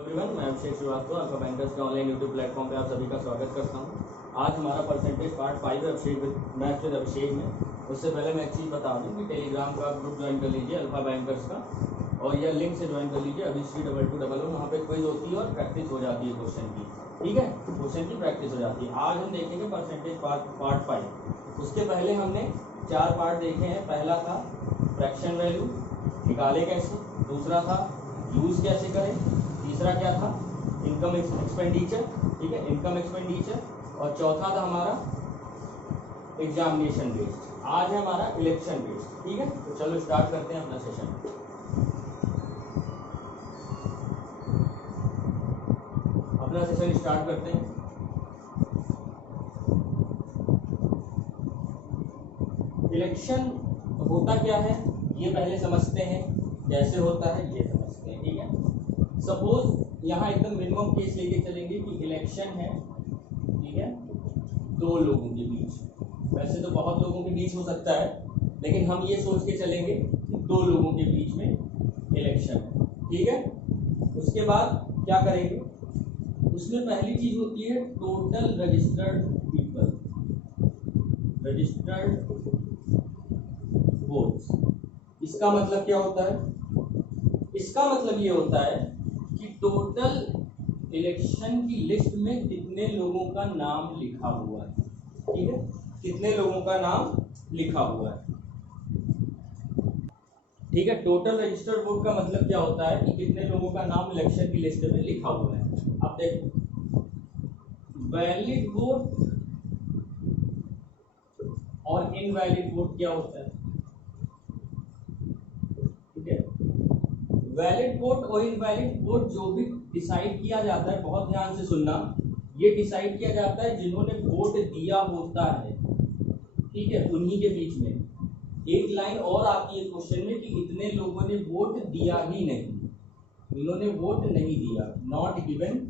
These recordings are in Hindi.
एवरीवन, मैं अभिषेक श्रीवास्तव अल्फा बैंकर्स के ऑनलाइन यूट्यूब प्लेटफॉर्म पे आप सभी का स्वागत करता हूं। आज हमारा परसेंटेज पार्ट 5 है मैथ्स विद अभिषेक में। उससे पहले मैं एक चीज़ बता दूं कि टेलीग्राम का ग्रुप ज्वाइन कर लीजिए अल्फा बैंकर्स का, और यह लिंक से ज्वाइन कर लीजिए अभिश्री2211। वहाँ पे क्विज होती है और प्रैक्टिस हो जाती है क्वेश्चन की। ठीक है, क्वेश्चन की प्रैक्टिस हो जाती है। आज हम देखेंगे परसेंटेज पार्ट 5। उसके पहले हमने 4 पार्ट देखे हैं। पहला था फ्रैक्शन वैल्यू निकाले कैसे, दूसरा था यूज़ कैसे करें, तीसरा क्या था इनकम एक्सपेंडिचर, ठीक है, इनकम एक्सपेंडिचर, और चौथा था हमारा एग्जामिनेशन बेस्ड। आज है हमारा इलेक्शन बेस्ड। ठीक है, तो चलो स्टार्ट करते हैं अपना सेशन। अपना सेशन स्टार्ट करते हैं। इलेक्शन होता क्या है ये पहले समझते हैं, कैसे होता है ये समझते हैं। ठीक है, सपोज यहाँ एकदम मिनिमम केस लेके चलेंगे कि इलेक्शन है, ठीक है, 2 लोगों के बीच। वैसे तो बहुत लोगों के बीच हो सकता है, लेकिन हम ये सोच के चलेंगे कि 2 लोगों के बीच में इलेक्शन है। ठीक है, उसके बाद क्या करेंगे, उसमें पहली चीज होती है total registered people, registered votes. इसका मतलब क्या होता है, इसका मतलब ये होता है कि टोटल इलेक्शन की लिस्ट में कितने लोगों का नाम लिखा हुआ है। ठीक है, कितने लोगों का नाम लिखा हुआ है। ठीक है, टोटल रजिस्टर्ड वोट का मतलब क्या होता है कि कितने लोगों का नाम इलेक्शन की लिस्ट में लिखा हुआ है। अब देखो, वैलिड वोट और इनवैलिड वोट क्या होता है। ठीक है, वैलिड वोट और इनवैलिड वोट जो भी डिसाइड किया जाता है, बहुत ध्यान से सुनना, ये डिसाइड किया जाता है जिन्होंने वोट दिया होता है। ठीक है, उन्हीं के बीच में एक लाइन और आती है क्वेश्चन में कि इतने लोगों ने वोट दिया ही नहीं, इन्होंने वोट नहीं दिया, नॉट गिवन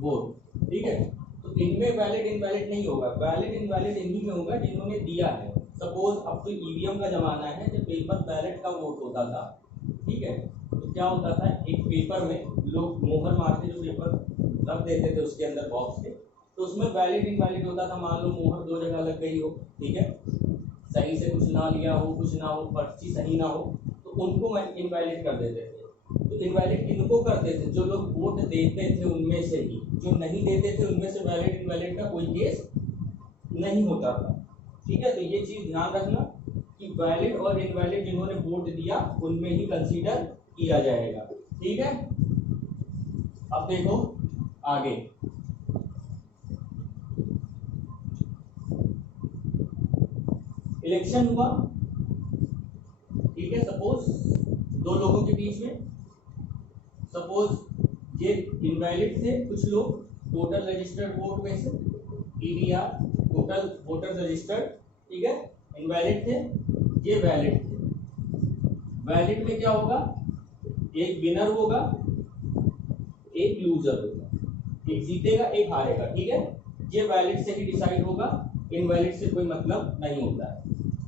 वोट। ठीक है, तो इनमें वैलिड इनवैलिड नहीं होगा, वैलिड इनवैलिड इन्हीं में होगा जिन्होंने दिया है। सपोज अब तो ईवीएम का जमाना है, जब पेपर बैलेट का वोट होता था, ठीक है, तो क्या होता था, एक पेपर में लोग मोहर मार के जो पेपर रख देते थे उसके अंदर बॉक्स के, तो उसमें वैलिड इनवैलिड होता था। मान लो मोहर 2 जगह लग गई हो, ठीक है, सही से कुछ ना लिया हो, कुछ ना हो, पर्ची सही ना हो, तो उनको इनवैलिड कर देते थे। तो इनवैलिड किनको करते थे, जो लोग वोट देते थे उनमें से ही, जो नहीं देते थे उनमें से वैलिड इनवैलिड का कोई केस नहीं होता था। ठीक है, तो ये चीज ध्यान रखना कि वैलिड और इनवैलिड जिन्होंने वोट दिया उनमें ही कंसीडर किया जाएगा। ठीक है, अब देखो आगे, इलेक्शन हुआ, ठीक है, सपोज 2 लोगों के बीच में, सपोज ये इनवैलिड थे कुछ लोग, टोटल रजिस्टर्ड वोट में से टीडीआर, टोटल वोटर्स रजिस्टर्ड, ठीक है, इनवैलिड थे, ये वैलिड थे। वैलिड में क्या होगा, एक विनर होगा, एक लूजर होगा, एक जीतेगा एक हारेगा। ठीक है, ये वैलिड से ही डिसाइड होगा, इनवैलिड से कोई मतलब नहीं होता है।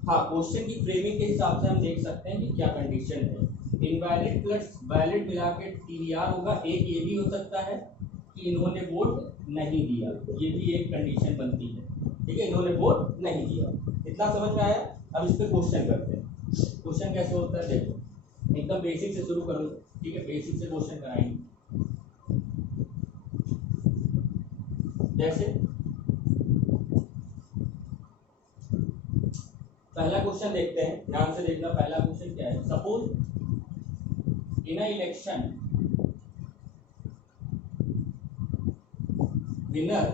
हाँ, क्वेश्चन की फ्रेमिंग के हिसाब से हम देख सकते हैं कि क्या कंडीशन है। इनवैलिड प्लस वैलिड मिला के टीडीआर होगा। एक ये भी हो सकता है कि इन्होंने वोट नहीं दिया, ये भी एक कंडीशन बनती है। ठीक है, इन्होंने वोट नहीं दिया। इतना समझ में आया। अब इस पे क्वेश्चन करते हैं। क्वेश्चन कैसे होता है देखो, एकदम बेसिक से शुरू करो। ठीक है, बेसिक से क्वेश्चन कराएंगे। जैसे पहला क्वेश्चन देखते हैं, ध्यान से देखना। पहला क्वेश्चन क्या है, suppose in a election winner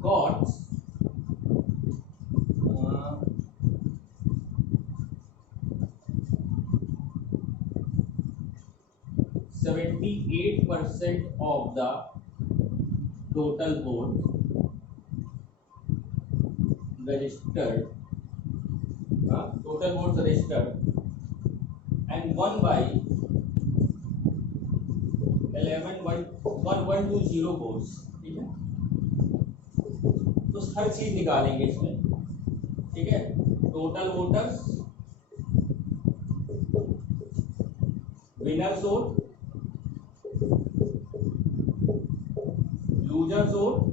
got 78% of the total vote registered, total votes registered, and won by 11,120 votes। ठीक है, तो हर चीज निकालेंगे इसमें। ठीक है, total voters, winners vote, losers vote,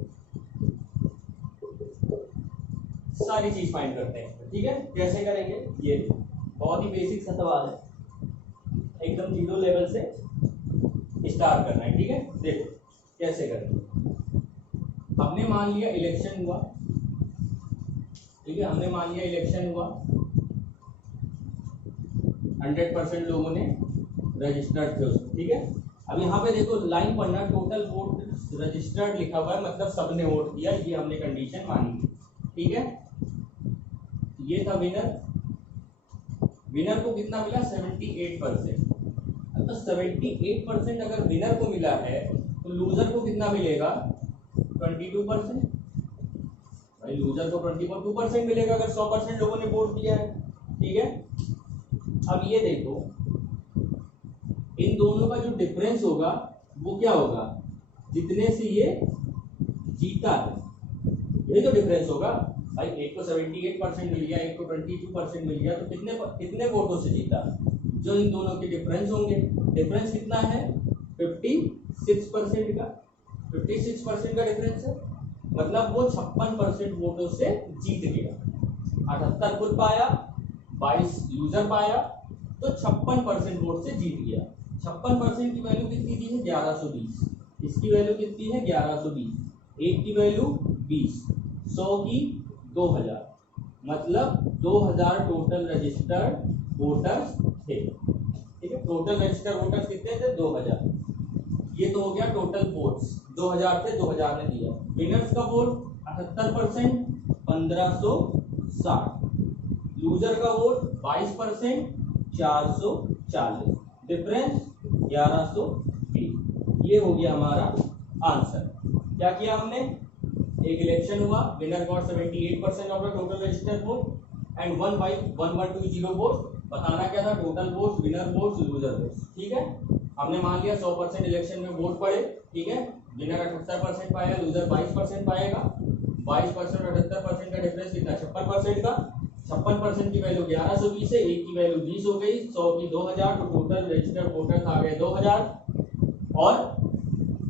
सारी चीज फाइंड करते हैं। ठीक है, कैसे करेंगे, ये बहुत ही बेसिक सा सवाल है, एकदम जीरो लेवल से स्टार्ट करना है। ठीक है, देखो कैसे करेंगे। हमने मान लिया इलेक्शन हुआ, ठीक है, हमने मान लिया इलेक्शन हुआ, 100% लोगों ने रजिस्टर्ड थे उसमें। ठीक है, अब यहाँ पे देखो लाइन पढ़ना, टोटल वोट रजिस्टर्ड लिखा हुआ है, मतलब सबने वोट किया, ये हमने कंडीशन मानी। ठीक है, ये था विनर, विनर को कितना मिला 78%। तो 78% अगर विनर को मिला है तो लूजर को कितना मिलेगा 22%। भाई लूजर को 22% मिलेगा अगर 100% लोगों ने वोट दिया है। ठीक है, अब ये देखो इन दोनों का जो डिफरेंस होगा वो क्या होगा, जितने से ये जीता है, यही तो डिफरेंस होगा। भाई एक को 78% मिल गया, एक को 22% मिल गया, तो कितने वोटों से जीता, जो इन दोनों के डिफरेंस होंगे। डिफरेंस कितना है 56% का, 56% का डिफरेंस है, मतलब वो 56% वोटों से जीत गया। 78 खुद पाया, 22 यूजर पाया, तो 56% वोट से जीत गया। 56% की वैल्यू कितनी दी है 1120, इसकी वैल्यू कितनी है 1120, एक की वैल्यू 20, 100 की 2000, मतलब 2000 टोटल रजिस्टर्ड वोटर्स थे। ठीक है, टोटल रजिस्टर्ड वोटर्स कितने थे 2000। ये तो हो गया टोटल वोट्स, 2000 थे, 2000 ने दिया। विनर्स का वोट 78%, 1560, लूजर का वोट 22%, 440, डिफरेंस 1120। ये हो गया हमारा आंसर। क्या किया हमने, एक इलेक्शन हुआ, winner got 78% of the total registered vote and 1/1120 vote. बताना क्या था, total votes, winner votes, loser votes. ठीक है, हमने मान लिया 100% इलेक्शन में वोट पड़े। ठीक है, विनर 78% पाएगा, लूजर 22% पाएगा। 22% और 78% का डिफरेंस कितना 56% का, 56% की वैल्यू 1120 है, एक की वैल्यू 20 हो गई, 100 की 2000, तो टोटल रजिस्टर्ड वोटर्स आ गए 2000, और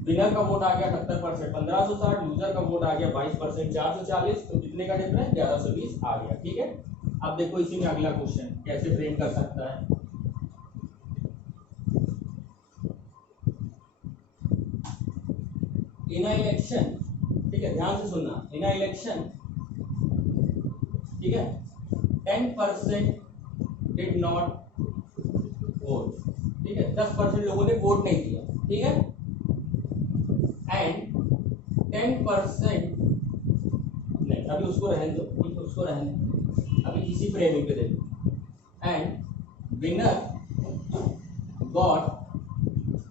विनर का वोट आ गया 78% 1560, लूजर का वोट आ गया 22% 440, तो कितने का डिफरेंस 1120 आ गया। ठीक है, अब देखो इसी में अगला क्वेश्चन कैसे फ्रेम कर सकता है। इन इलेक्शन, ठीक है ध्यान से सुनना, इन इलेक्शन, ठीक है 10% डिड नॉट वोट। ठीक है, 10% लोगों ने वोट नहीं किया। ठीक है, एंड 10% नहीं, अभी उसको रहने दो, ठीक है उसको रहने दो, अभी इसी फ्रेमिंग पे देखो। And winner got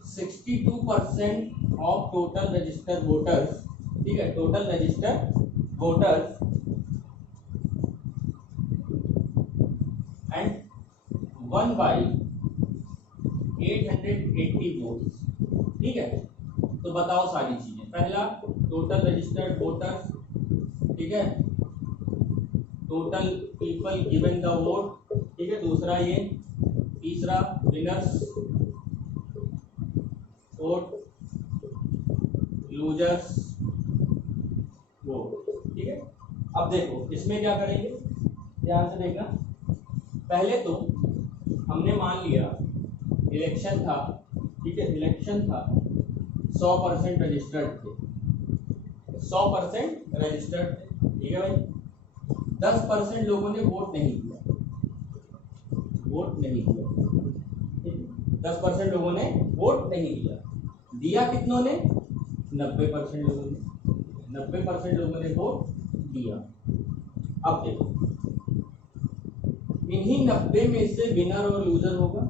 62% of total registered voters. ठीक है, total registered voters and 1/880 votes. ठीक है, तो बताओ सारी चीजें। पहला टोटल रजिस्टर्ड वोटर्स, ठीक है, total people given the vote. ठीक है, दूसरा ये, तीसरा विनर्स वोट, लूजर्स वोट। ठीक है, अब देखो इसमें क्या करेंगे, ध्यान से देखना। पहले तो हमने मान लिया इलेक्शन था, ठीक है इलेक्शन था, 100% रजिस्टर्ड थे, 100% रजिस्टर्ड थे। ठीक है भाई, 10% लोगों ने वोट नहीं दिया, वोट नहीं दिया, 10% लोगों ने वोट नहीं दिया। दिया कितनों ने 90% लोगों ने, 90% लोगों ने वोट दिया। अब देखो इन्हीं 90 में से विनर और लूजर होगा,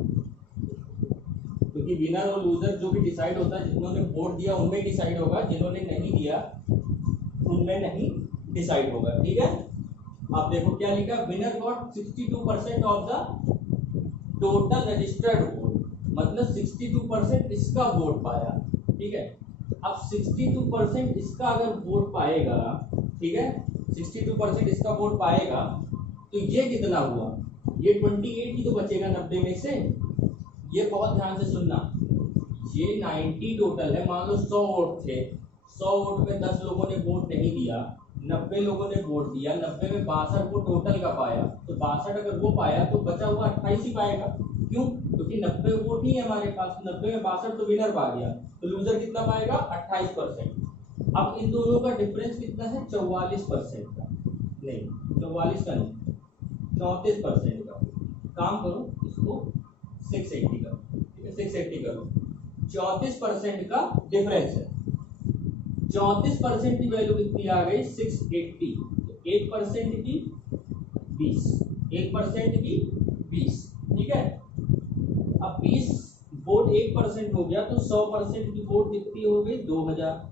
क्योंकि विनर और लूजर जो भी डिसाइड होता है जिन्होंने वोट दिया उनमें डिसाइड होगा, जिन्होंने नहीं दिया उनमें नहीं डिसाइड होगा। ठीक है, आप देखो क्या लिखा, winner got 62% of the total registered vote, मतलब 62% इसका वोट पाया। ठीक है, अब 62% इसका अगर वोट पाएगा, ठीक है 62% इसका वोट पाएगा, तो ये कितना हुआ, ये 28 ही तो बचेगा 90 में से। ये बहुत ध्यान से सुनना, ये 90 टोटल है, मान लो 100 वोट थे, 100 वोट में 10 लोगों ने वोट नहीं दिया, 90 लोगों ने वोट दिया, 90 में 62 वो टोटल का पाया, तो 62 अगर वो पाया तो बचा हुआ 28 ही पाएगा। क्यों? क्योंकि 90 वोट ही है हमारे पास, 90 में 62 तो विनर पा गया, तो लूजर कितना पाएगा? 28%। अब इन दोनों का डिफरेंस कितना है? 44% का, नहीं 44 का नहीं, 34% का। काम करो इसको 680 करो, ठीक है 680 करो, 34% का डिफरेंस है। 34% की वैल्यू कितनी आ गई? 680। तो 1% की 20, 1% की 20, ठीक है। अब 20 वोट 1% हो गया, तो 100% की वोट कितनी हो गई? 2000।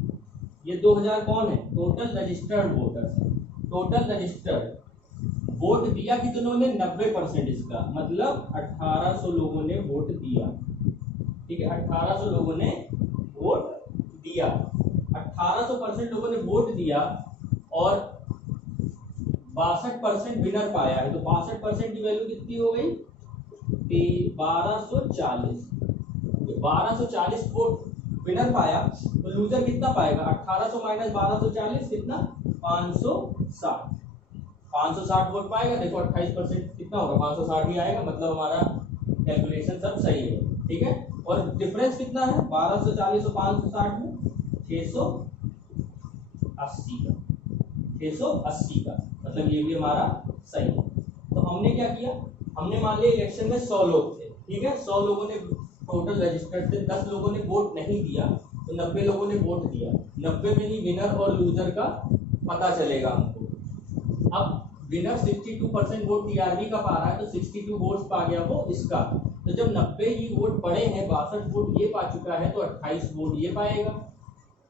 ये 2000 कौन है? टोटल रजिस्टर्ड वोटर्स है। टोटल रजिस्टर्ड वोट दिया कितनों ने? 90%। इसका मतलब 1800 लोगों ने वोट दिया, ठीक है 1800 लोगों ने वोट दिया, 1800% लोगों ने वोट दिया और 62% विनर पाया है, तो 62% की वैल्यू कितनी हो गई? 1240। 1240 वोट विनर पाया, तो लूजर कितना पाएगा? 1800 माइनस 1240 कितना? 560। 560 वोट पाएगा। देखो 28% कितना होगा? 560 ही आएगा, मतलब हमारा कैलकुलेशन सब सही है, ठीक है। और डिफरेंस कितना है 1240 और 560 में? 680 का, 680 का, मतलब ये भी हमारा सही है। तो हमने क्या किया? हमने मान लिया इलेक्शन में 100 लोग थे, ठीक है, 100 लोगों ने टोटल रजिस्टर्ड थे, 10 लोगों ने वोट नहीं दिया, तो 90 लोगों ने वोट दिया, 90 में ही विनर और लूजर का पता चलेगा हमको। अब विनर 62% वोट टीआरबी का पा रहा है, तो 62 वोट्स पा गया वो इसका। तो जब 90 ही वोट पड़े हैं, 62 वोट ये पा चुका है, तो 28 वोट ये पाएगा,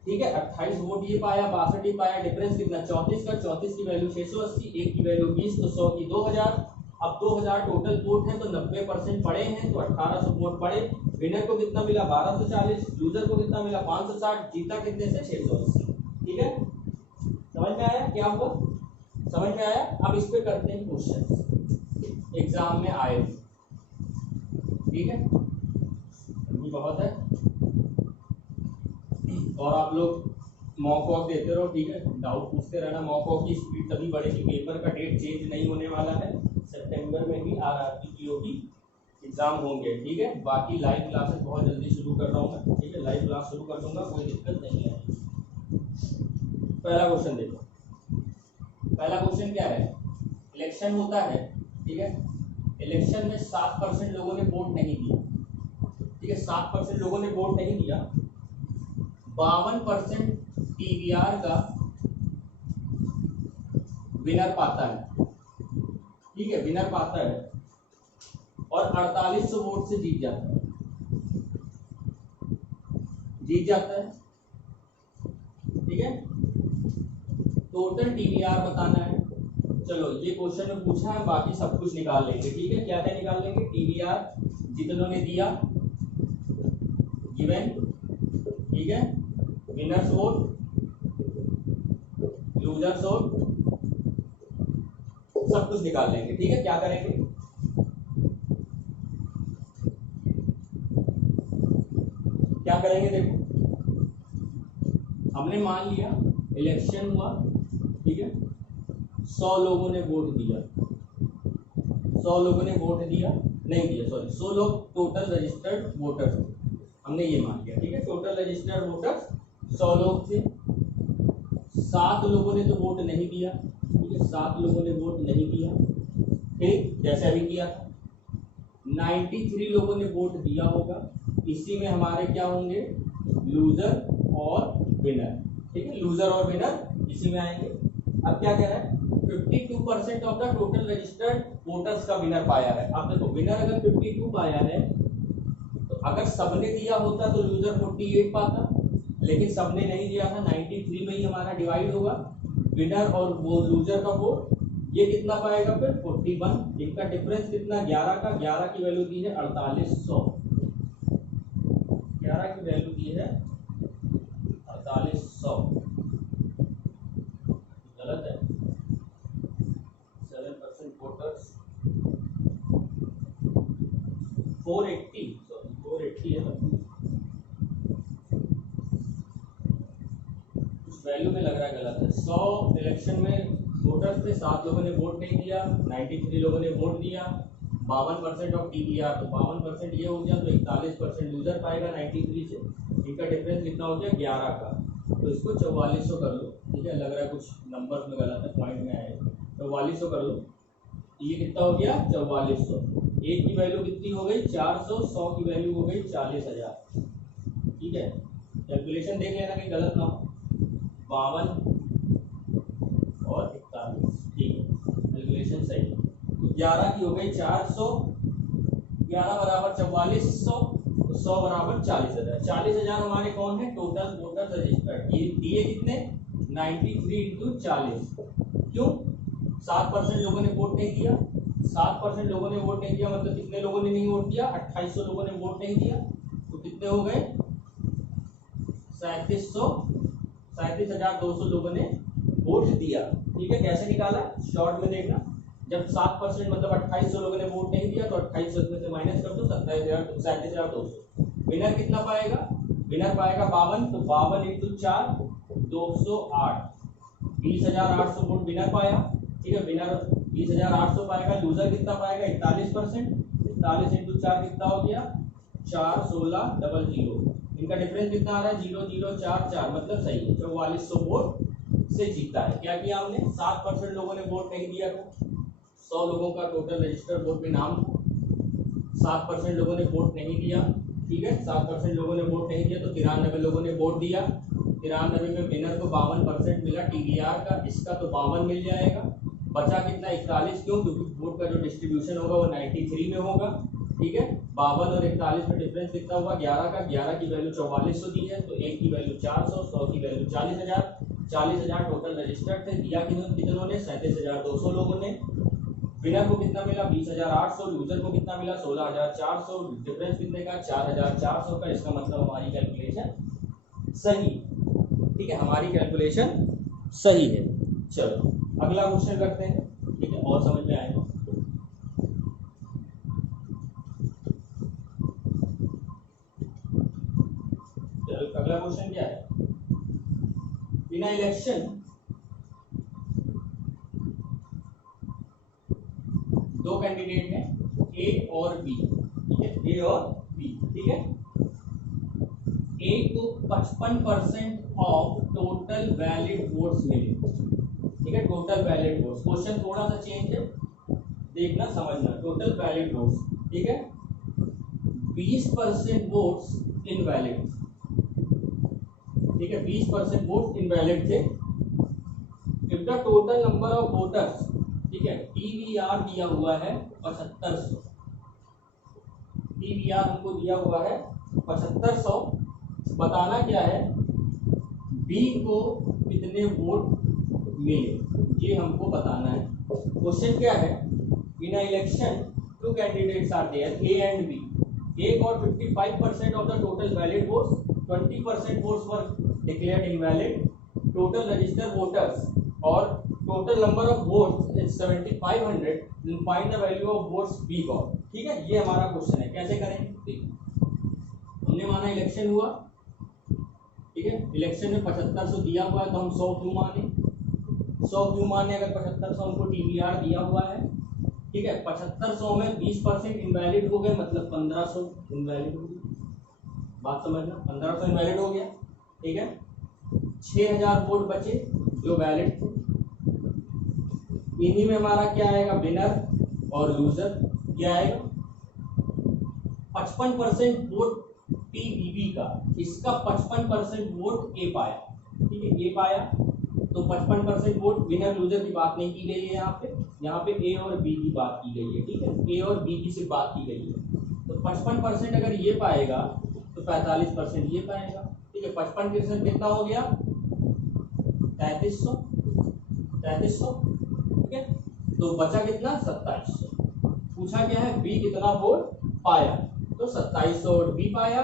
ठीक है 28 वोट ये पाया, 62 ही पाया। डिफरेंस कितना? 34 का, 34 की वैल्यू 680, एक की वैल्यू 20, तो 100 की 2000। अब 2000 टोटल वोट है, तो 90% पड़े हैं, तो 1800 वोट पड़े। विनर को कितना मिला? 1240, लूजर को कितना मिला? 560, जीता कितने से? 680, ठीक है। समझ में आया क्या हुआ? समझ में आया? अब इस पे करते हैं क्वेश्चन, एग्जाम में आए, ठीक है, ये बहुत है। और आप लोग मॉक वॉक देते रहो, ठीक है, डाउट पूछते रहना। मॉक वॉक की स्पीड तभी बढ़ेगी, पेपर का डेट चेंज नहीं होने वाला है, सितंबर में ही आरआरबी पीओ की एग्जाम होंगे, ठीक है। बाकी लाइव क्लासेस बहुत जल्दी शुरू कर रहा हूँ मैं, ठीक है, लाइव क्लास शुरू कर दूंगा, कोई दिक्कत नहीं है। पहला क्वेश्चन देखो, पहला क्वेश्चन क्या है? इलेक्शन होता है, ठीक है, इलेक्शन में 7% लोगों ने वोट नहीं दिया, ठीक है, 7% लोगों ने वोट नहीं दिया, 52% टीवीआर का विनर पाता है, ठीक है, विनर पाता है और 4800 वोट से जीत जाता है, जीत जाता है, ठीक है। टोटल टीवीआर बताना है। चलो ये क्वेश्चन में पूछा है, बाकी सब कुछ निकाल लेंगे, ठीक है। क्या क्या निकाल लेंगे? टीवीआर जितनों ने दिया, गिवन, ठीक है, विनर्स वोट, लूजर्स वोट, सब कुछ निकाल लेंगे, ठीक है। क्या करेंगे? क्या करेंगे? देखो हमने मान लिया इलेक्शन हुआ, ठीक है, 100 लोगों ने वोट दिया, 100 लोगों ने वोट दिया, नहीं दिया सॉरी, 100 लोग टोटल रजिस्टर्ड वोटर्स थे, हमने ये मान लिया, ठीक है, टोटल रजिस्टर्ड वोटर्स 100 लोग थे। 7 लोगों ने तो वोट नहीं दिया, ठीक है, 7 लोगों ने वोट नहीं दिया, ठीक, जैसे अभी किया था। 93 लोगों ने वोट दिया होगा, इसी में हमारे क्या होंगे? लूजर और विनर, ठीक है, लूजर और विनर इसी में आएंगे। अब क्या कह रहा है? 52% of the total registered voters का विनर पाया है। अब देखो विनर अगर 52 पाया है, तो अगर सबने दिया होता तो लूजर 48 पाता, लेकिन सबने नहीं दिया था, 93 में ही हमारा डिवाइड होगा, विनर और वो लूजर का वोट, ये कितना पाएगा फिर? 41। इनका डिफरेंस कितना? 11 का, 11 की वैल्यू दी है 4800, 11 की वैल्यू दी है 4800, गलत है, 7% वोटर्स 480, सॉरी 480 है, कुछ वैल्यू में लग रहा है गलत है। 100 इलेक्शन में वोटर्स थे, 7 लोगों ने वोट नहीं दिया, 93 लोगों ने वोट दिया, 52% ऑफ TBR, तो 52% ये हो गया, तो 41% लूजर पाएगा 93 से। इनका डिफरेंस कितना हो गया 11 का, तो इसको 4400 कर लो। ठीक है, लग रहा है कुछ नंबर में गलत है, पॉइंट में आए 4400 कर लो। ये कितना हो गया 4400। एक की वैल्यू कितनी हो गई 400, 100 की वैल्यू हो गई 40,000। ठीक है, कैलकुलेशन देख लेना कि गलत ना हो। 52 और 41, ठीक है, कैलकुलेशन सही है। तो 11 की हो गई 400, 11 बराबर 4400, तो 100 बराबर 40,000। 40,000 हमारे कौन है टोटल वोटर रजिस्टर्ड। ये दिए कितने 93 इंटू 40। क्यों 7% लोगों ने वोट नहीं दिया, 7% लोगों ने वोट नहीं दिया, मतलब कितने लोगों ने नहीं वोट दिया 2800 लोगों ने वोट नहीं दिया, तो कितने हो गए 37,200 लोगों ने वोट दिया। ठीक है, कैसे निकाला शॉर्ट में देखना। जब 7% मतलब 2800 लोगों ने वोट नहीं दिया, तो 2800 में से माइनस कर दो 37,200। विनर कितना पाएगा, विनर पाएगा 52, तो 52 इंटू 4 208, 20,800 वोट विनर पाया। ठीक है, विनर 20,800 पाएगा। लूजर कितना पाएगा 41%, 41 इंटू 4 कितना हो गया 4 16 00। इनका डिफरेंस कितना आ रहा है 0044, मतलब सही है 4400 वोट से जीता है। क्या किया हमने 7% लोगों ने वोट नहीं दिया था, 100 लोगों का टोटल रजिस्टर्ड वोट में नाम था, 7% लोगों ने वोट नहीं दिया। ठीक है, 7% लोगों ने वोट नहीं दिया, तो 93 लोगों ने वोट दिया। 93 में विनर को 52% मिला TBR का, इसका तो 52 मिल जाएगा। बचा कितना 41, क्यों क्योंकि वोट का जो डिस्ट्रीब्यूशन होगा वो 93 में होगा। ठीक है, 52 और 41 में डिफरेंस कितना हुआ 11 का, 11 की वैल्यू 4400 दी है, तो एक की वैल्यू 400, 100 की वैल्यू 40,000। 40,000 टोटल रजिस्टर्ड थे, दिया कितनों ने 37,200 लोगों ने। विनर को कितना मिला 20,800, लूजर को कितना मिला 16,400, डिफरेंस कितने का 4,400 का। इसका मतलब हमारी कैलकुलेशन सही। ठीक है, हमारी कैलकुलेशन सही है। चलो अगला क्वेश्चन करते हैं। ठीक है, और समझ में आएगा। चलो अगला क्वेश्चन क्या है, बिना इलेक्शन दो कैंडिडेट हैं ए और बी। ठीक है, ए और बी। ठीक है, ए को 55% ऑफ टोटल वैलिड वोट्स मिले। ठीक है, टोटल वैलिड वोट्स, क्वेश्चन थोड़ा सा चेंज है, देखना समझना। टोटल वैलिड वोट्स, ठीक है, 20% वोट्स इनवैलिड। ठीक है, 20% वोट इनवैलिड थे। If the total number of voters, ठीक है, TBR दिया हुआ है 7500, TBR हमको दिया हुआ है 7500। बताना क्या है बी को कितने वोट मिले, ये हमको बताना है। क्वेश्चन क्या है, in election two candidates are there A and B. A got 55% of the total valid votes, 20% votes were declared invalid, total registered voters और total number of votes is 7500, then find the value of votes B got. ठीक है, ये हमारा क्वेश्चन है। कैसे करेंगे, हमने माना इलेक्शन हुआ। ठीक है, इलेक्शन में 7500 दिया हुआ है, तो हम 100 क्यों माने, 100 क्यों माने अगर 7500 हमको TBR दिया हुआ है। ठीक है, 7500 में 20% इनवैलिड हो गए, मतलब 1500 इनवैलिड हो गए। बात समझना, 1500 इनवैलिड हो गया। ठीक है, 6000 वोट बचे जो वैलिड थे। इन्हीं में हमारा क्या आएगा विनर और लूजर, क्या आएगा 55% वोट TBB का, इसका 55% वोट ए पाया। ठीक है, ए पाया, तो 55% वोट विनर लूजर की बात नहीं की गई है यहाँ पे ए और बी की बात की गई है। ठीक है, ए और बी की सिर्फ बात की गई है। तो 55% अगर ये पाएगा तो 45% ये पाएगा। ठीक है, 55% कितना हो गया 3300। ठीक है, तो बचा कितना 2700। पूछा क्या है बी कितना वोट पाया, तो 2700 वोट बी पाया,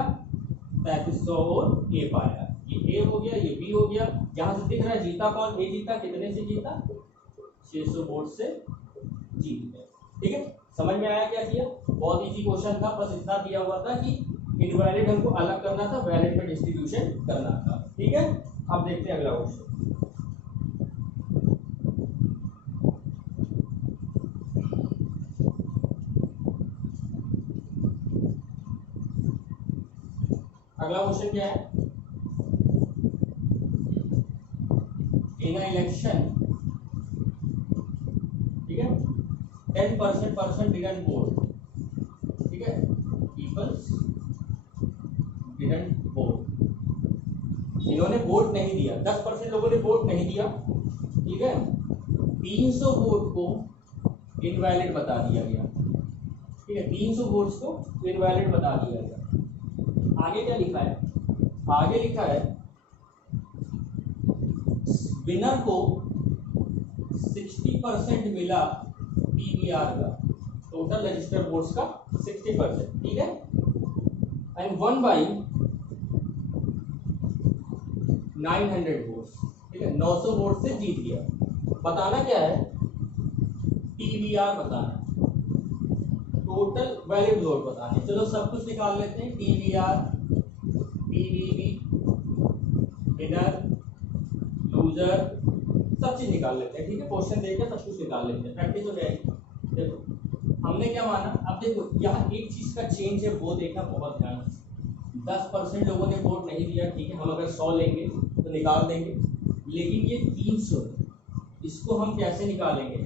3300 वोट ए पाया। ये ए हो गया, ये बी हो गया। यहाँ से दिख रहा है जीता कौन, ए जीता, कितने से जीता 600 वोट से जीत गए। ठीक है, समझ में आया क्या किया, बहुत इजी क्वेश्चन था, बस इतना दिया हुआ था कि इन इनवैलिड हमको अलग करना था, वैलिड में डिस्ट्रीब्यूशन करना था। ठीक है, अब देखते हैं अगला क्वेश्चन। अगला क्वेश्चन क्या है? इन इलेक्शन, ठीक है, 10% पर्सन डिडंट वोट, ठीक है, पीपल्स डिडंट वोट, इन्होंने वोट नहीं दिया, 10% लोगों ने वोट नहीं दिया, ठीक है, 300 वोट को इनवैलिड बता दिया गया, ठीक है, 300 वोट्स को इनवैलिड बता दिया गया। आगे क्या लिखा है? आगे लिखा है विनर को 60% मिला पीवीआर का, टोटल रजिस्टर्ड वोट्स का 60%, ठीक है, एंड 1/900 वोट्स, ठीक है, 900 वोट से जीत गया। बताना क्या है? टीवीआर बताना, टोटल वैलिड वोट बताने। चलो सब कुछ निकाल लेते हैं, टीवीआर, टीवीवी, विनर, लूजर, सब चीज निकाल लेते हैं, ठीक है, क्वेश्चन देखकर सब कुछ निकाल लेते हैं, प्रैक्टिस हो जाएगी। देखो हमने क्या माना, अब देखो यहाँ एक चीज का चेंज है, वो देखना बहुत ध्यान से। 10% लोगों ने वोट नहीं दिया, ठीक है, हम अगर 100 लेंगे तो निकाल देंगे, लेकिन ये 300, इसको हम कैसे निकालेंगे?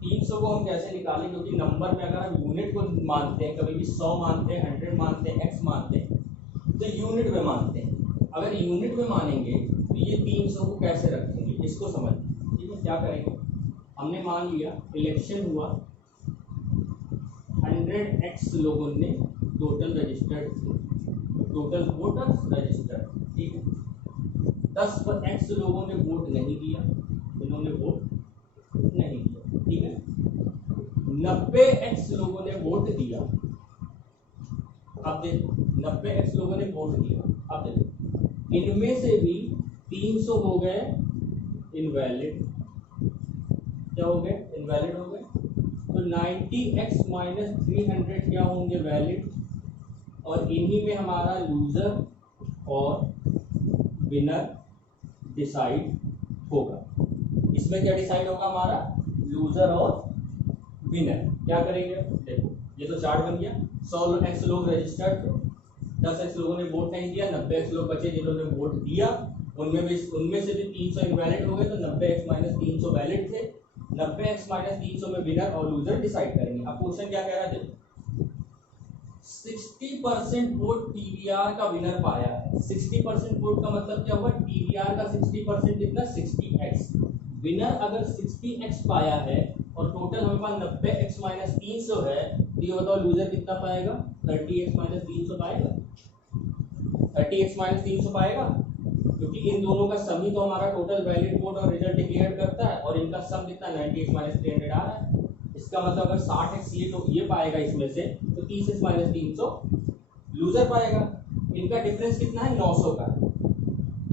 300 को हम कैसे निकालें? क्योंकि नंबर में अगर हम यूनिट को मानते हैं, कभी भी 100 मानते हैं, 100 मानते हैं, x मानते हैं, तो यूनिट में मानते हैं। अगर यूनिट में मानेंगे तो ये 300 को कैसे रखेंगे, इसको समझ, ठीक है, क्या करेंगे? हमने मान लिया इलेक्शन हुआ, 100x लोगों ने टोटल रजिस्टर्ड थे, टोटल वोटर्स रजिस्टर्ड, ठीक है, 10x लोगों ने वोट नहीं दिया, इन्होंने वोट नहीं दिया, ठीक है, 90x लोगों ने वोट दिया। अब देखो 90x लोगों ने वोट दिया, अब देखो इनमें से भी 300 हो गए इनवैलिड, क्या हो गए? इनवैलिड हो गए। तो 90x माइनस 300 क्या होंगे? वैलिड। और इन्हीं में हमारा लूजर और विनर डिसाइड होगा। इसमें क्या डिसाइड होगा? हमारा लूजर और विनर। क्या करेंगे? देखो ये तो चार्ट बन गया, 100x लोग रजिस्टर्ड थे, 10x लोगों ने वोट नहीं दिया, 90x लोग बचे जिन्होंने वोट दिया, उनमें से भी 300 इनवैलिड हो गए, तो 90x माइनस 300 वैलिड थे, 90x माइनस 300 में विनर और लूजर डिसाइड करेंगे। अब क्वेश्चन क्या कह रहा है? देखो 60% वोट टीवीआर का विनर पाया है। 60% वोट का मतलब क्या हुआ? टीवीआर का 60% कितना? 60x। विनर अगर 60x पाया है और टोटल हमारे पास 90x माइनस 300 है, तो ये बताओ लूजर कितना पाएगा? 30x माइनस 300 पाएगा। 30x माइनस 300 पाएगा, क्योंकि इन दोनों का सम ही तो हमारा टोटल वैलिड वोट और रिजल्ट डिक्लेयर करता है, और इनका सम कितना? 90x माइनस 300 आ रहा है। इसका मतलब अगर 60x ये पाएगा इसमें से, तो 30x माइनस 300 लूजर पाएगा। इनका डिफरेंस कितना है? 900 का।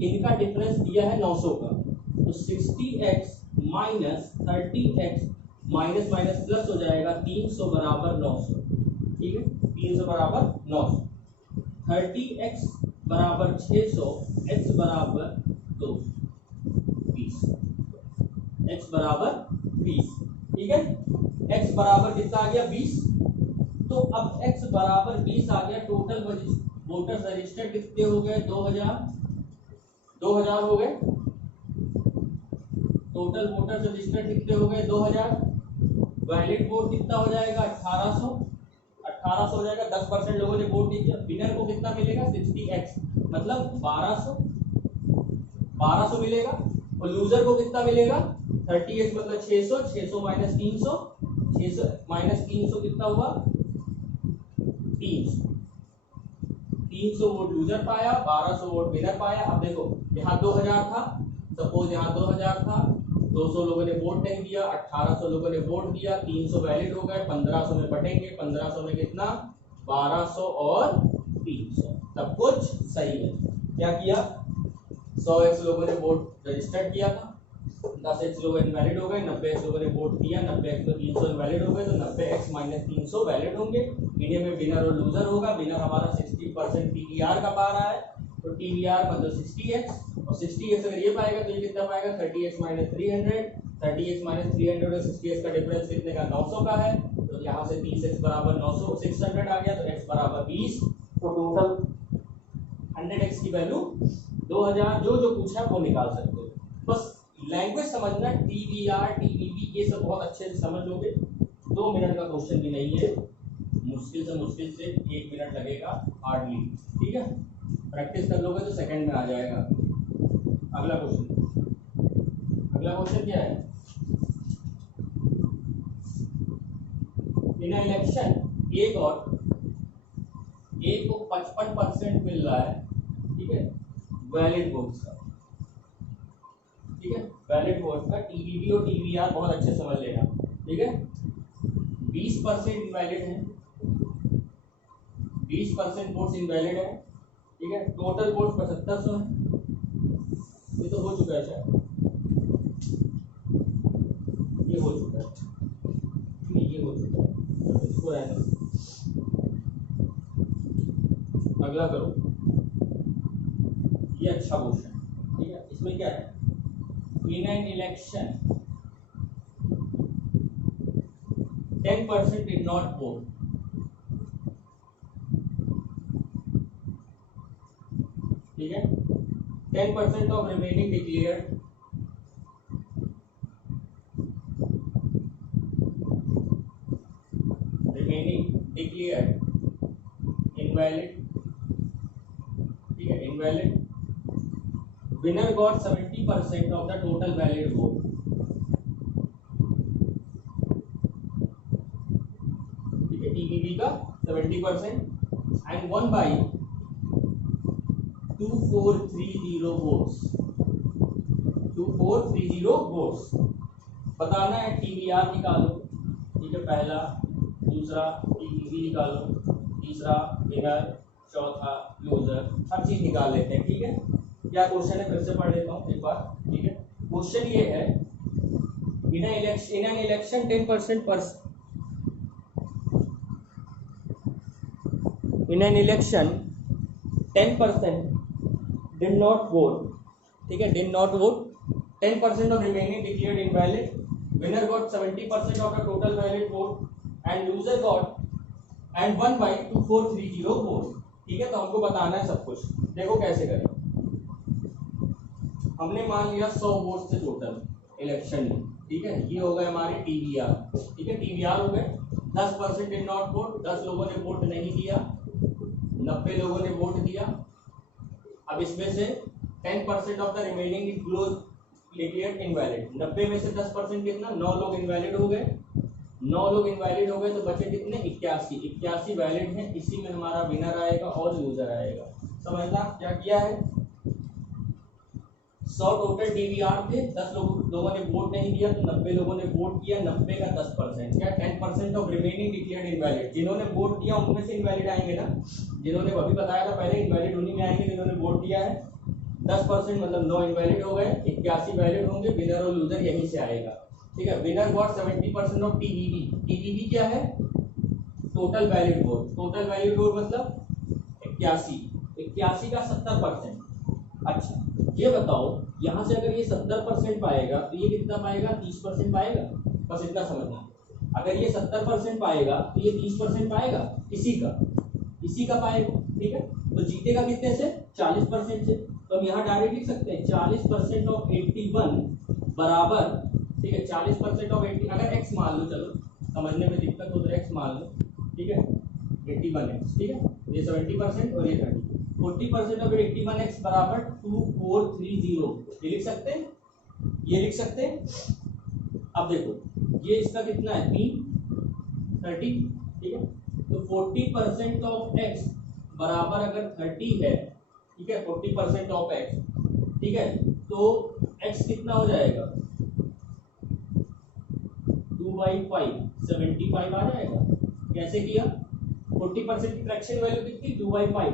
इनका डिफरेंस दिया है 900 का, तो 60x minus 30x minus minus plus हो जाएगा, 300 बराबर 900, ठीक है, 300 बराबर 900, 30x बराबर 600, x बराबर 20, x बराबर 20, ठीक है, x बराबर कितना आ गया? 20। तो अब x बराबर 20 आ गया। टोटल वोटर्स रजिस्टर्ड कितने हो गए? 2000 हो गए। टोटल वोटर्स रजिस्टर्ड कितने हो गए? 2000। वैलिड वोट कितना हो जाएगा? 1800 हो जाएगा। 10% लोगों ने वोट नहीं दिया। विनर को कितना मिलेगा? 60x, मतलब 1200 मिलेगा। और लूजर को कितना मिलेगा? 30x, मतलब 600। 600 माइनस 300, 600 माइनस 300 कितना हुआ? 300 वोट लूजर पाया, 1200 वोट विनर पाया। अब देखो यहाँ 2000 था, सपोज यहाँ 2000 था, 200 लोगों ने वोट नहीं दिया, 1800 लोगों ने वोट दिया, 300 वैलिड हो गए, 1500 में बटेंगे, 1500 में कितना? 1200 और 300, सब कुछ सही है। क्या किया? 100x लोगों ने वोट रजिस्टर्ड किया था, 10x लोग इनवैलिड हो गए, 90x लोगों ने वोट दिया, 90x में 300 इनवैलिड हो गए, तो 90x माइनस 300 वैलिड होंगे। इंडिया में विनर और लूजर होगा। विनर हमारा 60% टीवीआर का पा रहा है, तो टीवीआर मतलब 60x, और 60x अगर ये पाएगा तो ये कितना पाएगा 30x माइनस 300, 30x माइनस 300 और 60x का डिफरेंस कितने का 900 का है, तो यहाँ से 30x बराबर 900 600 आ गया, तो x बराबर 20, तो टोटल 100x की वैल्यू 2000। जो जो पूछा वो निकाल सकते हो, बस लैंग्वेज समझना, टीवीआर टीवीबी ये सब बहुत अच्छे से समझ लोगे। 2 मिनट का क्वेश्चन भी नहीं है, मुश्किल से 1 मिनट लगेगा हार्डली, ठीक है। प्रैक्टिस कर लोगे तो सेकंड में आ जाएगा। अगला क्वेश्चन क्या है? इन इलेक्शन ए को 55% मिल रहा है, ठीक है, वैलिड वोट्स का, ठीक है, वैलिड वोट्स का। टीवीबी और टीवीआर बहुत अच्छे समझ लेना, ठीक है। 20% इनवैलिड है, 20% वोट्स इनवैलिड है, ठीक है। टोटल वोट्स 7500 है, ये तो हो चुका है शायद, ये हो चुका है, ये हो चुका है, इसको रहने। अगला करो, ये अच्छा क्वेश्चन, ठीक है। इसमें क्या है? In an election 10% did not vote, ठीक है। 10% of remaining declared invalid, ठीक है, invalid. Winner got 70% of the total valid vote, ठीक है, टीवीबी का 70% and won by 2430 votes, 2430 votes। बताना है टीवीआर निकालो, ठीक है, पहला, दूसरा टीवीबी निकालो, तीसरा विनर, चौथा लूजर, हर चीज निकाल लेते हैं, ठीक है। क्या क्वेश्चन है फिर से पढ़ लेता हूँ एक बार, ठीक है। क्वेश्चन ये है, in an election 10% in an election 10% did not vote, ठीक है, did not vote, 10% of remaining declared invalid, winner got 70% of the total valid vote and loser got and one by 2430 vote, ठीक है। तो हमको बताना है सब कुछ, देखो कैसे करें। हमने मान लिया 100 वोट थे टोटल इलेक्शन में, ठीक है, ये हो गए हमारे टीवीआर, ठीक है, टीवीआर हो गए। 10% डिड नॉट वोट, 10 लोगों ने वोट नहीं दिया, 90 लोगों ने वोट दिया। अब इसमें से 10% of the remaining declared invalid, 90 में से 10% कितना, 9 लोग इनवैलिड हो गए, 9 लोग इनवैलिड हो गए, तो बचे कितने 81 वैलिड हैं। इसी में हमारा विनर आएगा और लूजर आएगा। समझना क्या किया है? 100 टोटल टीवीआर थे, 10 लोगों ने वोट नहीं दिया, तो 90 लोगों ने वोट किया, 90 का 10% क्या 10% ऑफ रिमेनिंग डिक्लेयर्ड इनवैलिड। जिन्होंने वोट दिया उनमें से इनवैलिड आएंगे ना, जिन्होंने अभी बताया था पहले, इनवैलिड उन्हीं में आएंगे जिन्होंने वोट दिया है। 10% मतलब 9 इनवैलिड हो गए, 81 वैलिड होंगे, विनर और लूजर यहीं से आएगा, ठीक है। विनर गॉट 70% ऑफ टीवीबी, टीवीबी क्या है, total valid vote, total valid vote मतलब 81 का 70%। अच्छा ये बताओ, यहाँ से अगर ये 70% पाएगा तो ये कितना पाएगा, 30% पाएगा, बस इतना समझना। अगर ये 70% पाएगा तो ये 30% पाएगा, इसी का पाएगा, ठीक है। तो जीतेगा कितने से, 40% से। तो हम यहाँ डायरेक्ट लिख सकते हैं 40% ऑफ 81 बराबर, ठीक है, 40% ऑफ 80, अगर x मान लो, चलो समझने में दिक्कत हो तो x मान लो, ठीक है, 81x, ठीक है, ये 70% और ये 30, 40% ऑफ 81x बराबर 2430, ये लिख सकते हैं, ये लिख सकते हैं। अब देखो ये इसका कितना है 30, ठीक है, तो 40% ऑफ x बराबर अगर 30 है, ठीक है, 40% ऑफ x, ठीक है, तो x कितना हो जाएगा 2/5, 75 आ जाएगा। कैसे किया, 40% की फ्रैक्शन वैल्यू कितनी 2/5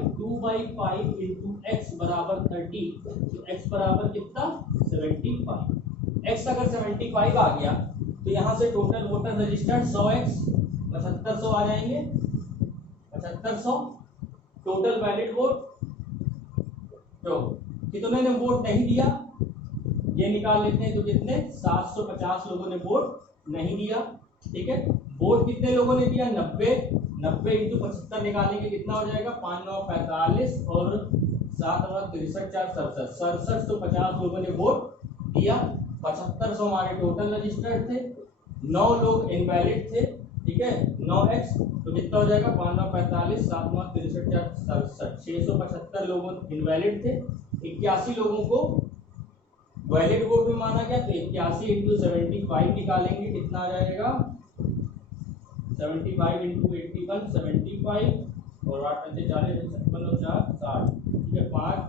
इंटू x बराबर 30, तो x बराबर कितना 75, x अगर 75 आ गया तो यहाँ से टोटल वोटर रजिस्टर्ड 100x 7500 आ जाएंगे, 7500 टोटल वैलिड वोट। तो कितने ने वोट नहीं दिया ये निकाल लेते हैं, तो कितने 750 लोगों ने वोट नहीं दिया। ठीक है, वोट कितने लोगों ने दिया 90 इंटू 75 निकालेंगे कितना हो जाएगा 5 9 45 और 7 9 63 4 67 तो 50 लोगों ने वोट दिया। 7500 हमारे टोटल रजिस्टर्ड थे, 9 लोग इनवैलिड थे। ठीक है 9x तो कितना हो जाएगा 5 9 45 7 9 63 4 67 675 लोगों इनवैलिड थे। 81 लोगों को वैलिड वोट में माना गया, तो 81 इंटू 75 निकालेंगे कितना आ जाएगा 75 इंटू 81 75 और 8 पंचे 40 56 और 4 60। ठीक है 5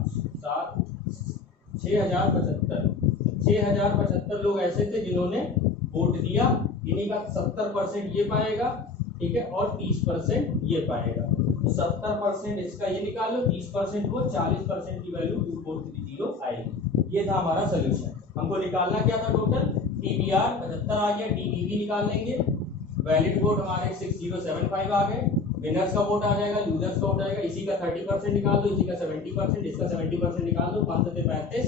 7 6075 लोग ऐसे थे जिन्होंने वोट दिया। इन्हीं का 70% ये पाएगा। ठीक है और 30% ये पाएगा। तो 70% इसका ये निकालो, 30% वो, 40% की वैल्यू 2430 आएगी। ये था हमारा सोल्यूशन। हमको निकालना क्या था टोटल TBR 75 आ गया, TBV निकाल लेंगे। वैलिड वोट हमारे 6075 आ गए। विनर्स का वोट आ जाएगा, लूजर्स का वोट आएगा। इसी का 30% निकाल दो, इसी का 70%, इसका 70% निकाल दो। 5 7 35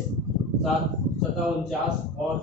7 7 49 और